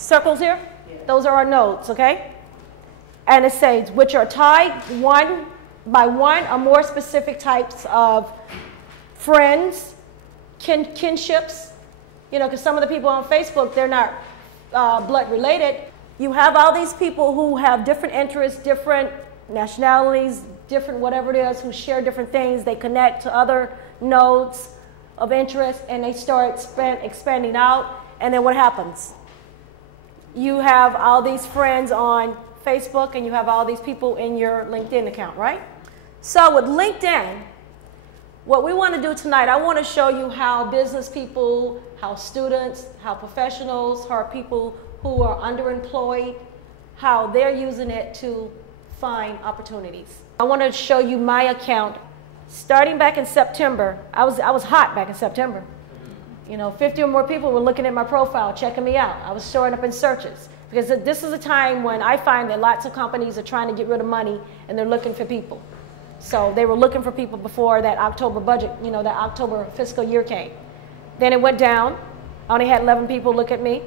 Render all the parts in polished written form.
circles here? Yeah. Those are our nodes, okay? And it says, which are tied one by one or more specific types of friends, kinships, you know, because some of the people on Facebook, they're not blood related. You have all these people who have different interests, different nationalities, different whatever it is, who share different things. They connect to other nodes of interest, and they start expanding out. And then what happens? You have all these friends on Facebook, and you have all these people in your LinkedIn account, right? So with LinkedIn, what we want to do tonight, I want to show you how business people, how students, how professionals, how people who are underemployed, how they're using it to find opportunities. I want to show you my account. Starting back in September, I was hot back in September. You know, 50 or more people were looking at my profile, checking me out. I was showing up in searches because this is a time when I find that lots of companies are trying to get rid of money and they're looking for people. So they were looking for people before that October budget, you know, that October fiscal year came. Then it went down. I only had 11 people look at me.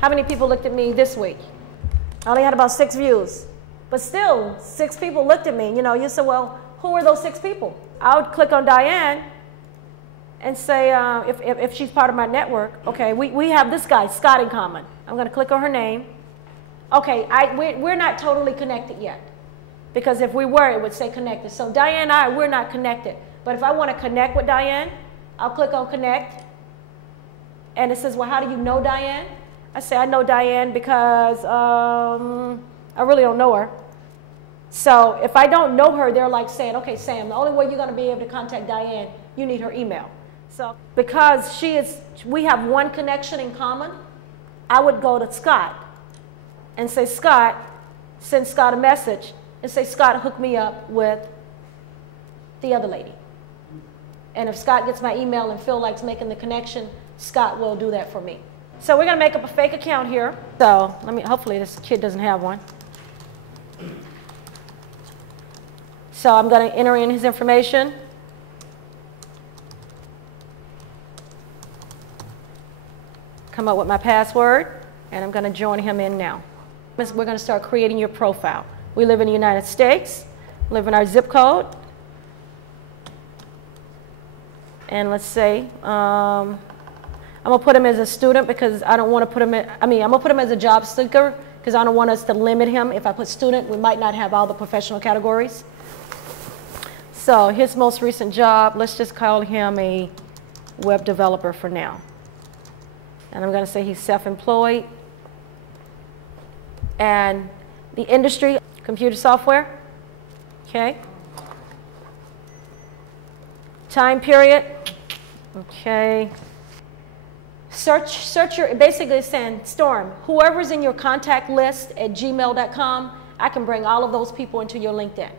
How many people looked at me this week? I only had about 6 views. But still, 6 people looked at me. You know, you say, well, who are those 6 people? I would click on Diane and say, if she's part of my network, okay, we have this guy, Scott, in common. I'm going to click on her name. Okay, we're not totally connected yet. Because if we were, it would say connected. So Diane and I, we're not connected. But if I want to connect with Diane, I'll click on connect. And it says, well, how do you know Diane? I say, I know Diane because I really don't know her. So if I don't know her, they're like saying, okay, Sam, the only way you're going to be able to contact Diane, you need her email. So because we have one connection in common, I would go to Scott and say, Scott, send Scott a message and say, Scott, hook me up with the other lady. And if Scott gets my email and feels like making the connection, Scott will do that for me. So we're going to make up a fake account here. So hopefully this kid doesn't have one. So I'm going to enter in his information. Come up with my password, and I'm going to join him in now. We're going to start creating your profile. We live in the United States, live in our zip code. And let's say, I'm going to put him as a student because I don't want to put him in, I'm going to put him as a job seeker because I don't want us to limit him. If I put student, we might not have all the professional categories. So his most recent job, let's just call him a web developer for now. And I'm going to say he's self-employed. And the industry, computer software. Okay. Time period. Okay. Search your, basically it's saying, Storm, whoever's in your contact list at gmail.com, I can bring all of those people into your LinkedIn. It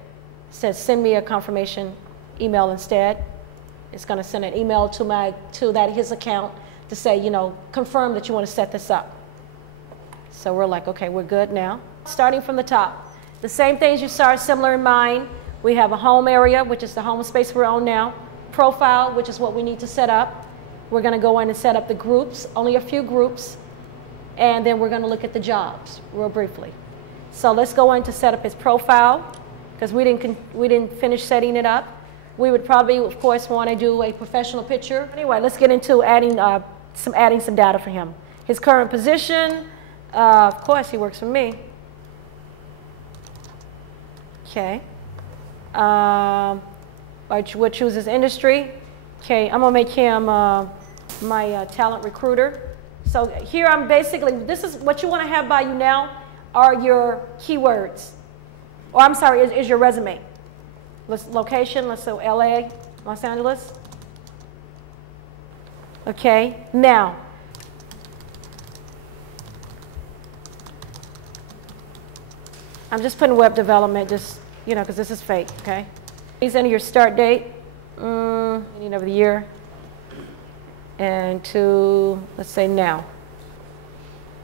says send me a confirmation email instead. It's going to send an email to his account to say, you know, confirm that you want to set this up. So we're like, okay, we're good now. Starting from the top, the same things you saw are similar in mine. We have a home area, which is the home space we're on now. Profile, which is what we need to set up. We're going to go in and set up the groups, only a few groups, and then we're going to look at the jobs real briefly. So let's go in to set up his profile because we didn't finish setting it up. We would probably, of course, want to do a professional picture. Anyway, let's get into adding some data for him. His current position, of course, he works for me. Okay. We'll choose his industry. Okay, I'm going to make him my talent recruiter. So here I'm basically, this is what you want to have by you now are your keywords. Or I'm sorry, is your resume. Location, let's say LA, Los Angeles. Okay, now. I'm just putting web development, just, you know, because this is fake, okay? Please enter your start date, of the year, and to, let's say now.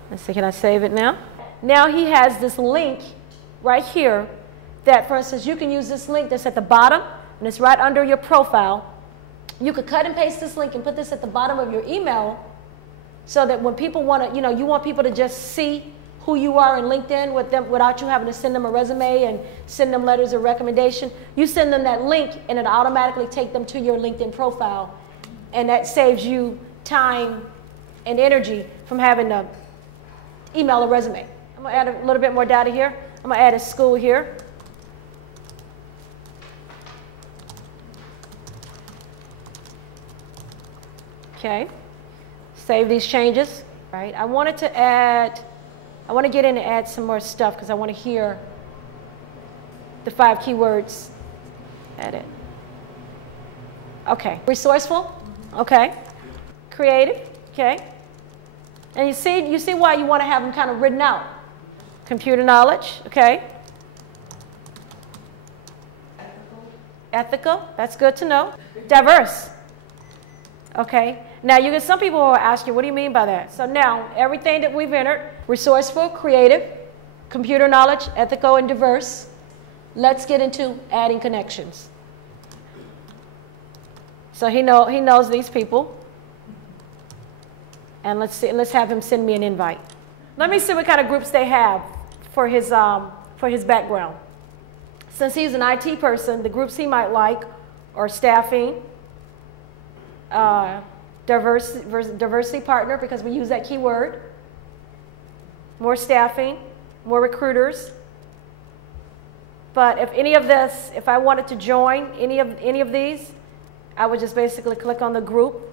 Let's see, can I save it now? Now he has this link right here that, for instance, you can use this link that's at the bottom, and it's right under your profile. You could cut and paste this link and put this at the bottom of your email so that when people want to, you want people to just see who you are in LinkedIn with them without you having to send them a resume and send them letters of recommendation. You send them that link and it automatically take them to your LinkedIn profile, and that saves you time and energy from having to email a resume. I'm going to add a little bit more data here. I'm going to add a school here. Okay, save these changes. Right, I want to get in and add some more stuff because I want to hear the 5 keywords. Edit. Okay, resourceful. Okay, creative. Okay, and you see why you want to have them kind of written out. Computer knowledge. Okay. Ethical. That's good to know. Diverse. Okay. Now, some people will ask you, what do you mean by that? So now, everything that we've entered, resourceful, creative, computer knowledge, ethical, and diverse. Let's get into adding connections. So he knows these people. And let's have him send me an invite. Let me see what kind of groups they have for his background. Since he's an IT person, the groups he might like are staffing, diversity partner, because we use that keyword, more staffing, more recruiters. But if any of this, if I wanted to join any of these, I would just basically click on the group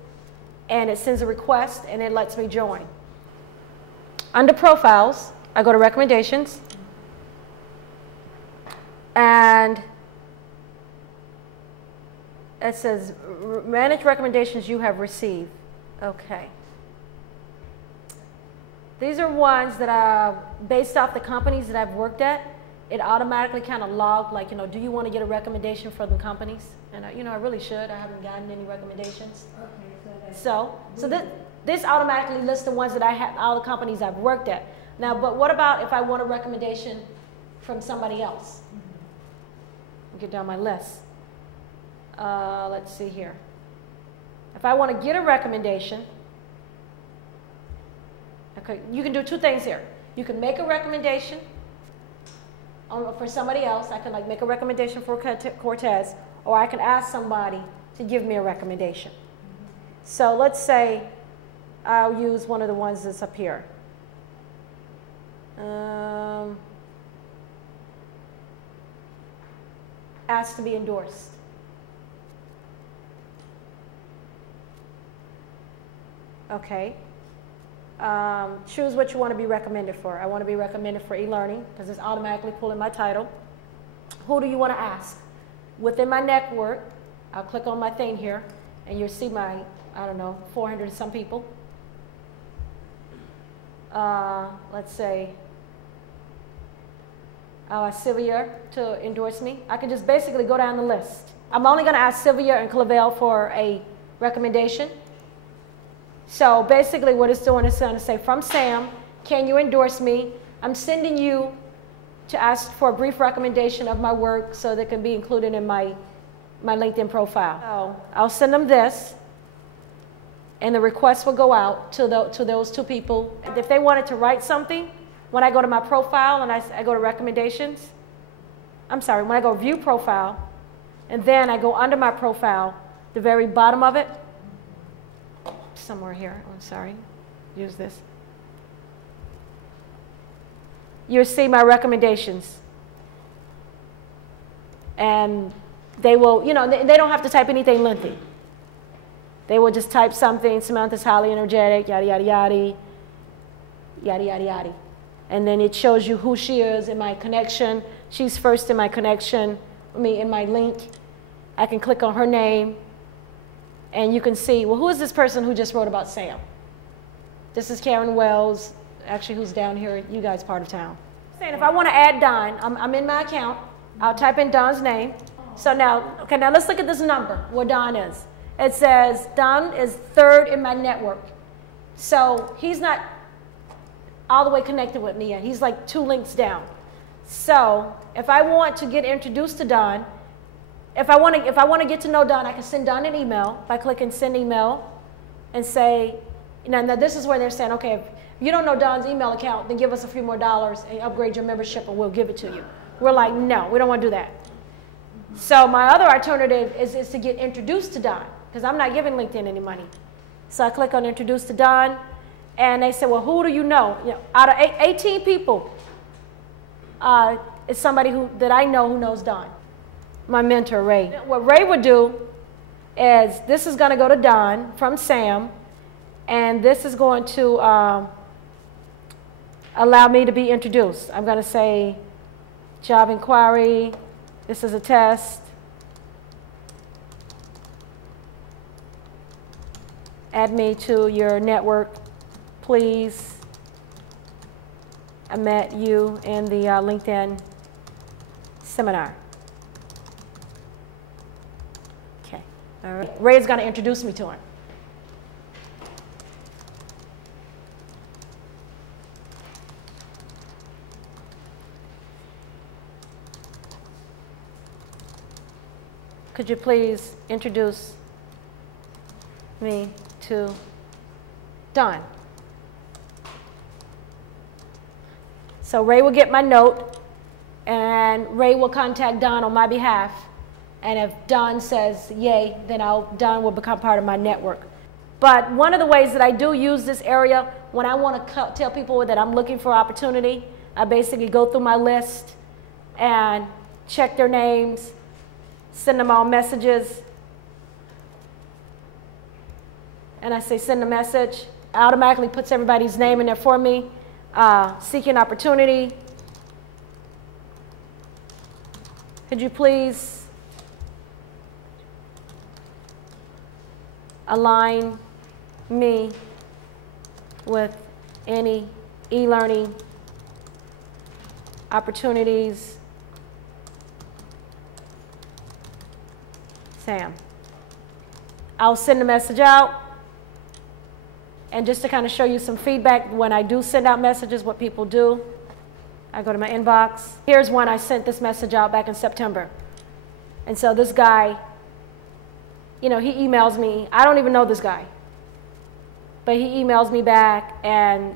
and it sends a request and it lets me join. Under profiles, I go to recommendations and it says, manage recommendations you have received. Okay. These are ones that are based off the companies that I've worked at. It automatically kind of logged, like, do you want to get a recommendation from the companies? And, I really should. I haven't gotten any recommendations. Okay, so this automatically lists the ones that I have, all the companies I've worked at. Now, but what about if I want a recommendation from somebody else? I'll get down my list. Let's see here. If I want to get a recommendation, okay, you can do 2 things here. You can make a recommendation for somebody else. I can make a recommendation for Cortez, or I can ask somebody to give me a recommendation. So let's say I'll use one of the ones that's up here. Ask to be endorsed. Okay. Choose what you want to be recommended for. I want to be recommended for e-learning because it's automatically pulling my title. Who do you want to ask? Within my network, I'll click on my thing here and you'll see my, 400 and some people. Let's say I'll ask Sylvia to endorse me. I can just basically go down the list. I'm only going to ask Sylvia and Clavel for a recommendation. So basically what it's doing is going to say, from Sam, can you endorse me? I'm sending you to ask for a brief recommendation of my work so that it can be included in my LinkedIn profile. So I'll send them this, and the request will go out to those 2 people. If they wanted to write something, when I go to my profile and I go to recommendations, when I go view profile, and then I go under my profile, the very bottom of it, somewhere here, use this. You'll see my recommendations. And they will, they don't have to type anything lengthy. They will just type something, Samantha's highly energetic, yada, yada, yada, yada, yada, yada. And then it shows you who she is in my connection. She's first in my connection, in my link. I can click on her name. And you can see, well, who is this person who just wrote about Sam? This is Karen Wells, actually, who's down here, you guys part of town. If I want to add Don, I'm in my account. I'll type in Don's name. So now let's look at this number, where Don is. It says Don is 3rd in my network. So he's not all the way connected with me yet. He's like 2 links down. So if I want to get introduced to Don, if I want to get to know Don, I can send Don an email by clicking send email and say, Now this is where they're saying, okay, if you don't know Don's email account, then give us a few more dollars and upgrade your membership and we'll give it to you. We're like, no, we don't want to do that. So my other alternative is to get introduced to Don, because I'm not giving LinkedIn any money. So I click on introduce to Don, and they say, well, who do you know? Out of 18 people, it's somebody that I know who knows Don. My mentor, Ray. What Ray would do is, this is going to go to Don from Sam, and this is going to allow me to be introduced. I'm going to say job inquiry. This is a test. Add me to your network, please. I met you in the LinkedIn seminar. Okay, all right. Ray's going to introduce me to him. Could you please introduce me to Don? So Ray will get my note, and Ray will contact Don on my behalf. And if Don says yay, then Don will become part of my network. But one of the ways that I do use this area, when I want to tell people that I'm looking for opportunity, I basically go through my list and check their names, send them all messages, and I say send a message. It automatically puts everybody's name in there for me. Seeking opportunity. Could you please align me with any e-learning opportunities? Sam. I'll send the message out, and just to kind of show you some feedback when I do send out messages, what people do, I go to my inbox. Here's one I sent this message out back in September. And so this guy, he emails me. I don't even know this guy, but he emails me back, and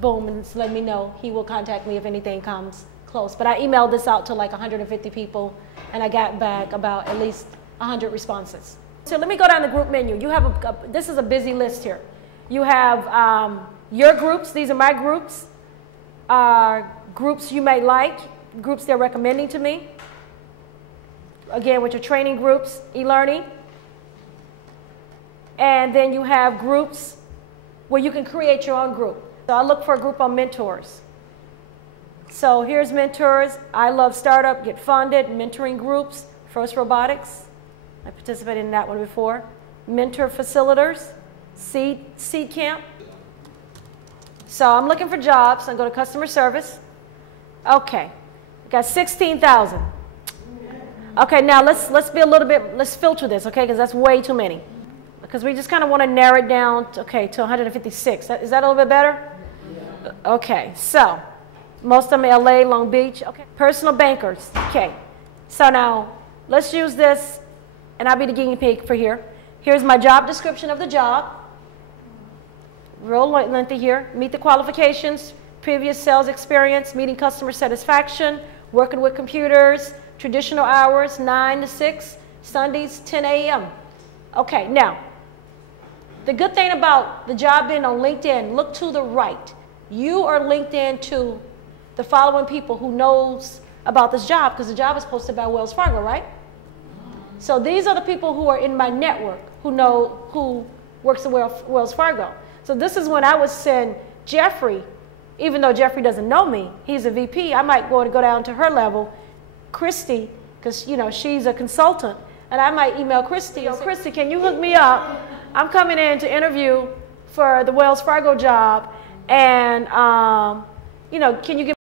boom, and it's letting me know he will contact me if anything comes close. But I emailed this out to like 150 people, and I got back about at least 100 responses. So let me go down the group menu. You have this is a busy list here. You have your groups. These are my groups. Groups you may like, groups they're recommending to me. Again, with your training groups, e-learning. And then you have groups where you can create your own group. So I look for a group on mentors. So here's mentors. I love startup, get funded, mentoring groups, First Robotics. I participated in that one before. Mentor facilitators, seed camp. So I'm looking for jobs. I go to customer service. Okay, got 16,000. Okay, now let's be a little bit, let's filter this, okay, because that's way too many. Because we just kind of want to narrow it down, to 156. Is that a little bit better? Yeah. Okay, so most of them LA, Long Beach. Okay, personal bankers. Okay, so now let's use this, and I'll be the guinea pig for here. Here's my job description of the job. Real lengthy here. Meet the qualifications, previous sales experience, meeting customer satisfaction, working with computers, traditional hours, 9 to 6, Sundays, 10 a.m. Okay, now, the good thing about the job being on LinkedIn, look to the right. You are linked in to the following people who knows about this job, because the job is posted by Wells Fargo, right? So these are the people who are in my network who works at Wells Fargo. So this is when I would send Jeffrey, even though Jeffrey doesn't know me, he's a VP, I might go down to her level, Christy, because she's a consultant, and I might email Christy, Christy, can you hook me up? I'm coming in to interview for the Wells Fargo job, and can you give